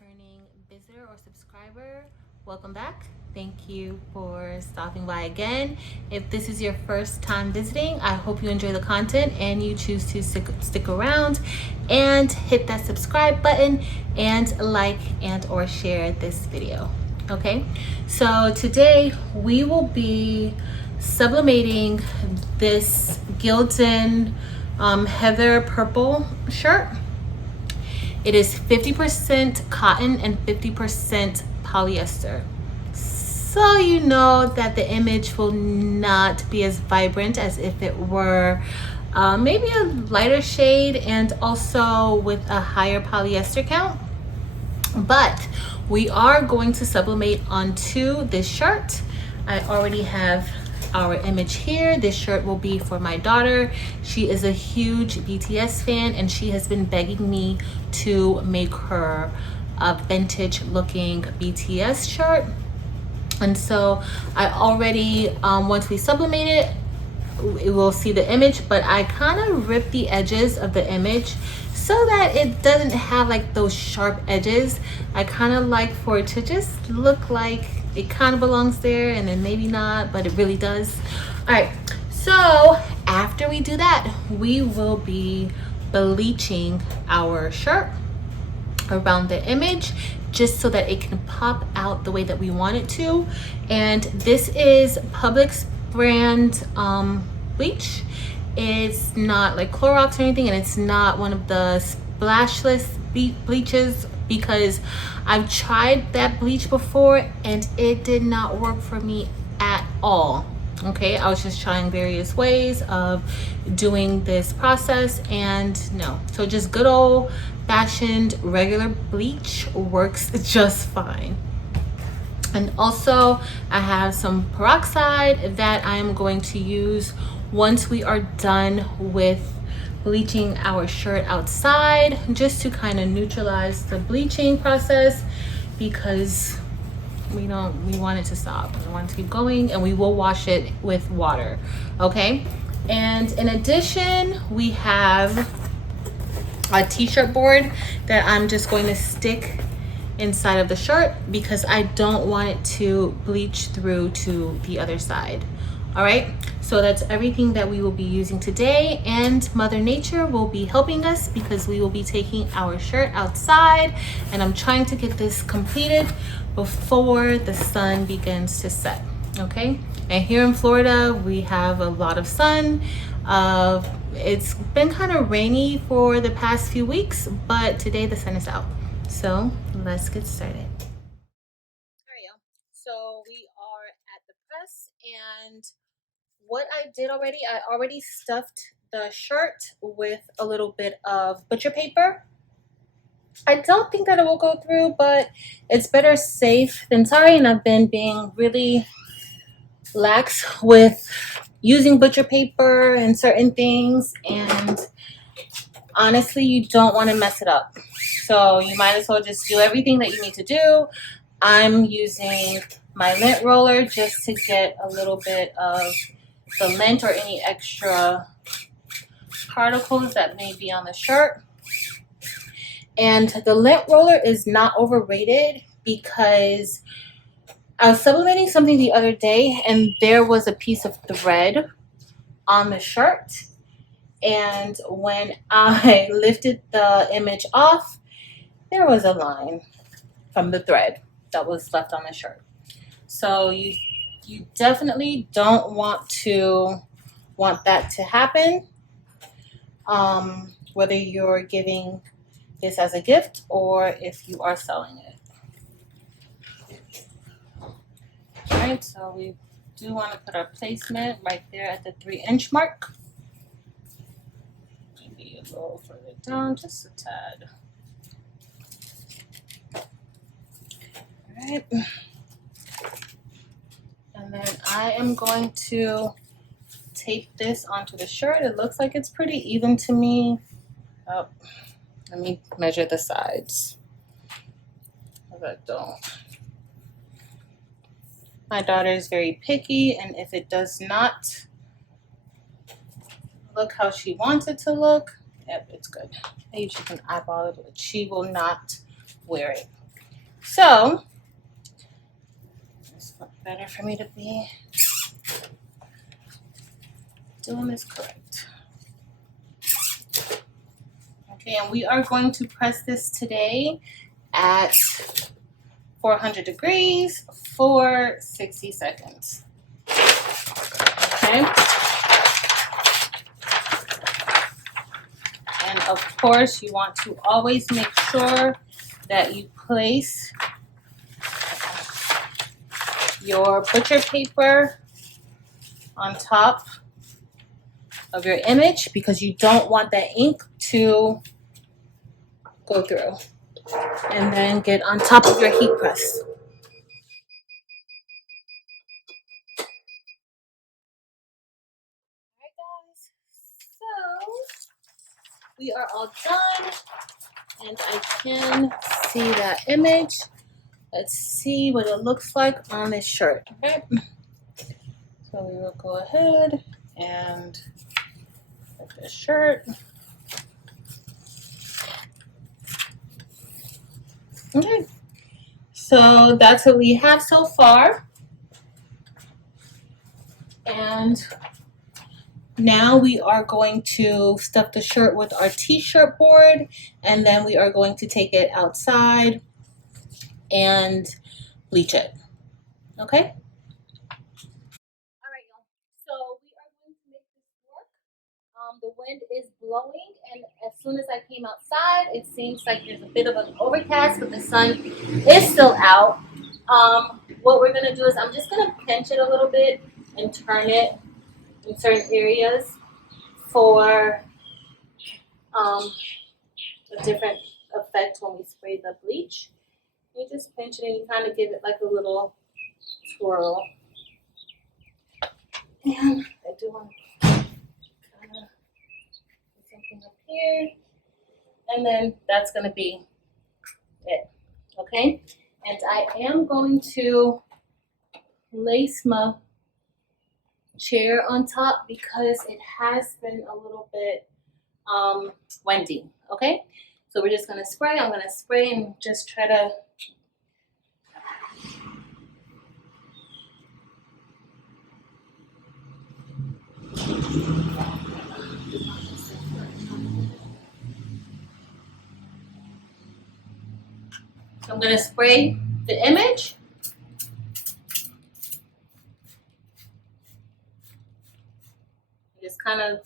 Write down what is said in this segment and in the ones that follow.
returning visitor or subscriber, welcome back. Thank you for stopping by again. If this is your first time visiting, I hope you enjoy the content and you choose to stick around and hit that subscribe button and like and or share this video. Okay, so today we will be sublimating this Gildan Heather purple shirt. It is 50% cotton and 50% polyester. So you know that the image will not be as vibrant as if it were maybe a lighter shade and also with a higher polyester count. But we are going to sublimate onto this shirt. I already have our image here. This shirt will be for my daughter. She is a huge BTS fan and she has been begging me to make her a vintage looking BTS shirt. And so I already, once we sublimate it, will see the image, but I kind of ripped the edges of the image so that it doesn't have like those sharp edges. I kind of like for it to just look like it kind of belongs there and then maybe not, but it really does. All right, so after we do that, we will be bleaching our shirt around the image just so that it can pop out the way that we want it to. And this is Publix brand bleach. It's not like Clorox or anything, and it's not one of the splashless bleaches, because I've tried that bleach before and it did not work for me at all. Okay, I was just trying various ways of doing this process and no. So just good old fashioned regular bleach works just fine. And also I have some peroxide that I'm going to use once we are done with bleaching our shirt outside, just to kind of neutralize the bleaching process, because we want it to stop. We want it to keep going, and we will wash it with water. Okay, and in addition we have a t-shirt board that I'm just going to stick inside of the shirt because I don't want it to bleach through to the other side. All right, so that's everything that we will be using today, and Mother Nature will be helping us because we will be taking our shirt outside, and I'm trying to get this completed before the sun begins to set. Okay, and here in Florida we have a lot of sun. It's been kind of rainy for the past few weeks, but today the sun is out. So let's get started. All right, y'all. So we are at the press, and what I did already, I already stuffed the shirt with a little bit of butcher paper. I don't think that it will go through, but it's better safe than sorry, and I've been being really lax with using butcher paper and certain things, and honestly you don't want to mess it up, so you might as well just do everything that you need to do. I'm using my lint roller just to get a little bit of the lint or any extra particles that may be on the shirt. And the lint roller is not overrated, because I was sublimating something the other day and there was a piece of thread on the shirt, and when I lifted the image off, there was a line from the thread that was left on the shirt. So you definitely don't want that to happen, whether you're giving this as a gift or if you are selling it. All right, so we do want to put our placement right there at the 3-inch mark. Maybe a little further down, just a tad. All right. And then I am going to tape this onto the shirt. It looks like it's pretty even to me. Oh, let me measure the sides. I don't. My daughter is very picky, and if it does not look how she wants it to look, yep, it's good. Maybe she can eyeball it, but she will not wear it. So it's better for me to be doing this correct. Okay, and we are going to press this today at 400 degrees for 60 seconds. Okay. And of course, you want to always make sure that you place your butcher paper on top of your image because you don't want that ink to go through. And then get on top of your heat press. Alright guys, so we are all done and I can see that image. Let's see what it looks like on this shirt. Okay. So we will go ahead and put this shirt. Okay. So that's what we have so far. And now we are going to stuff the shirt with our t-shirt board, and then we are going to take it outside and bleach it. Okay? Alright, y'all. So we are going to make this work. The wind is blowing, and as soon as I came outside, it seems like there's a bit of an overcast, but the sun is still out. What we're going to do is I'm just going to pinch it a little bit and turn it in certain areas for a different effect when we spray the bleach. You just pinch it and you kind of give it like a little twirl. And I do want to kind of put something up here. And then that's going to be it. Okay? And I am going to lace my chair on top because it has been a little bit windy. Okay? So we're just going to spray. I'm going to spray and just try to I'm going to spray the image. Just kind of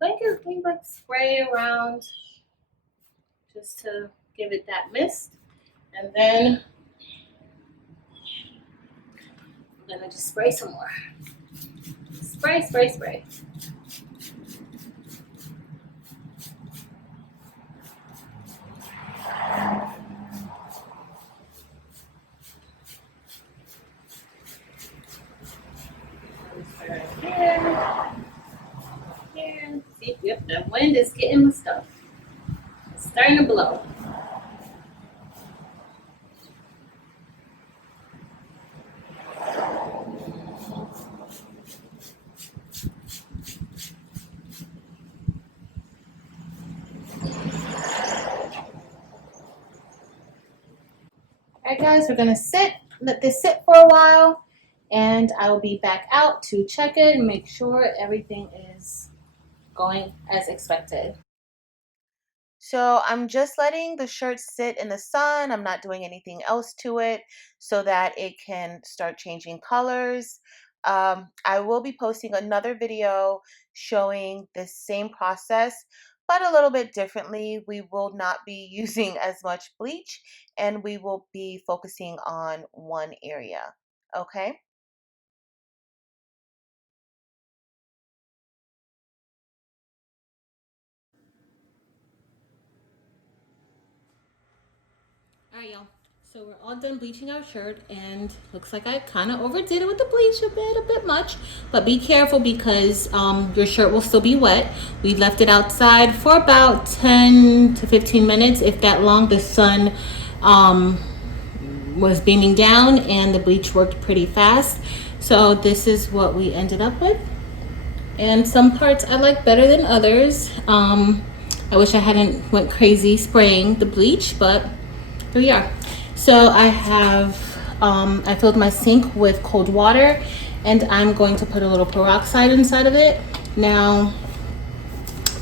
like spray around just to give it that mist. And then I'm going to just spray some more. Spray, spray, spray. Here. See, yep, the wind is getting my stuff. It's starting to blow. Alright guys, we're gonna let this sit for a while, and I will be back out to check it and make sure everything is going as expected. So I'm just letting the shirt sit in the sun. I'm not doing anything else to it so that it can start changing colors. I will be posting another video showing the same process, but a little bit differently. We will not be using as much bleach, and we will be focusing on one area. Okay? Alright, y'all. So we're all done bleaching our shirt, and looks like I kind of overdid it with the bleach a bit much. But be careful because your shirt will still be wet. We left it outside for about 10 to 15 minutes, if that long. The sun was beaming down, and the bleach worked pretty fast. So this is what we ended up with. And some parts I like better than others. I wish I hadn't went crazy spraying the bleach, but here we are. So I have, I filled my sink with cold water, and I'm going to put a little peroxide inside of it. Now,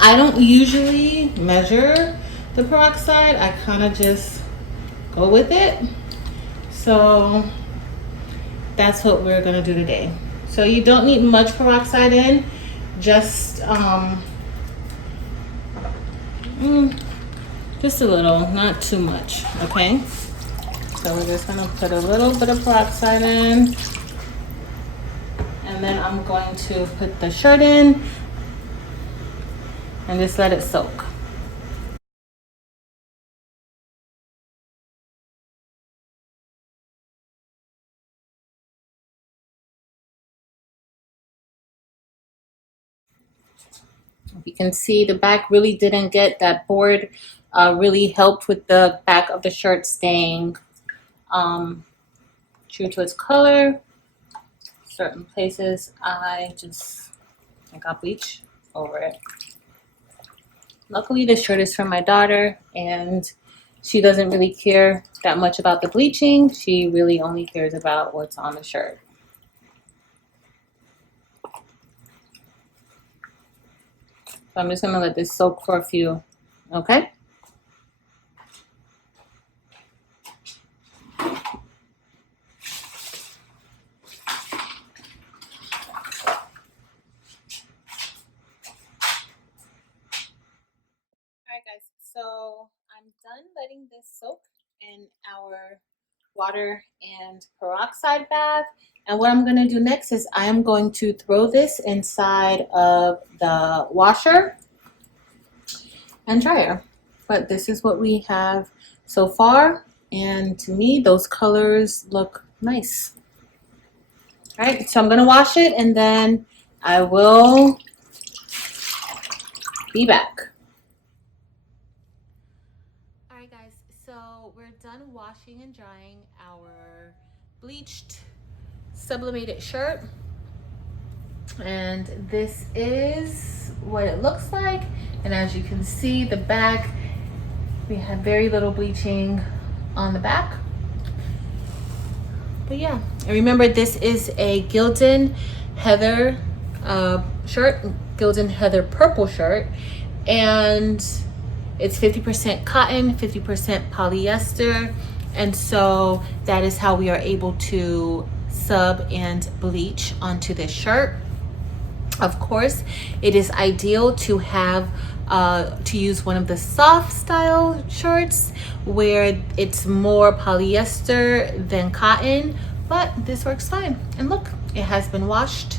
I don't usually measure the peroxide. I kind of just go with it. So that's what we're gonna do today. So you don't need much peroxide in, just a little, not too much, okay? So we're just gonna put a little bit of peroxide in, and then I'm going to put the shirt in and just let it soak. You can see the back really didn't get that board, really helped with the back of the shirt staying true to its color. Certain places I got bleach over it. Luckily, this shirt is from my daughter, and she doesn't really care that much about the bleaching. She really only cares about what's on the shirt. So I'm just gonna let this soak for a few, okay? Alright guys, so I'm done letting this soak in our water and peroxide bath. And what I'm gonna do next is I am going to throw this inside of the washer and dryer. But this is what we have so far, and to me those colors look nice. All right, so I'm gonna wash it and then I will be back. All right guys, so we're done washing and drying our bleached sublimated shirt, and this is what it looks like. And as you can see, the back, we have very little bleaching on the back. But yeah, and remember this is a Gildan Heather shirt, Gildan Heather purple shirt, and it's 50% cotton, 50% polyester, and so that is how we are able to sub and bleach onto this shirt. Of course, it is ideal to have to use one of the soft style shirts where it's more polyester than cotton, but this works fine. And look, it has been washed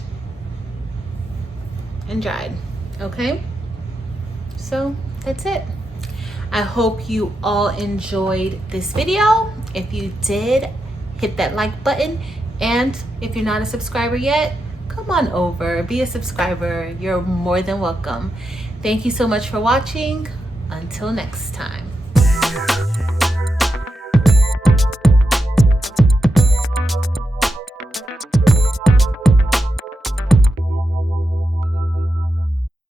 and dried. Okay, so that's it. I hope you all enjoyed this video. If you did, hit that like button, and if you're not a subscriber yet, come on over, be a subscriber. You're more than welcome. Thank you so much for watching. Until next time.